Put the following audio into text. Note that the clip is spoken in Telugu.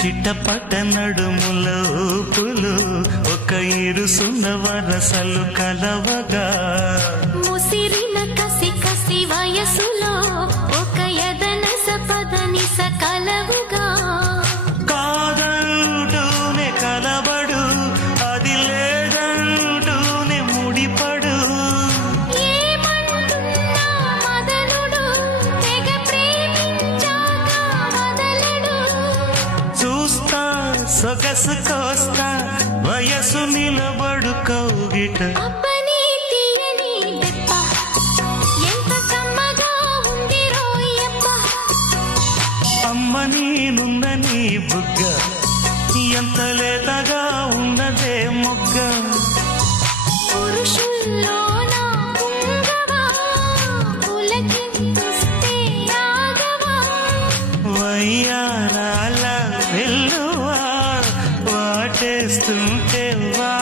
చిట్టపట నడుముల ఊపులు ఒక ఇరుసున్న వరసలు కలవగా ముసిరిన కసి కసి వయసులో ఒక యదనస పదనిస కలవుగా కాదంటూనే కలబడు అది లేదంటూనే ముడిపడు ఏమంటున్నా మదనుడు తెగ ప్రేమించాక వదలడు చూస్తా సొగసు కోస్తా వయసు నిలబడు కౌగిట అబ్బని తీయని దెబ్బ ఎంత కమ్మగా ఉంది రోయప్ప అమ్మ నేనున్న నీ బుగ్గ ఎంత లేతగా ఉన్నదే మొగ్గ పురుషుల్లోన పుంగవా పులకింతుస్తే రాగవా వయ్యారాల వెల్లువా వాటేస్తుంటే వా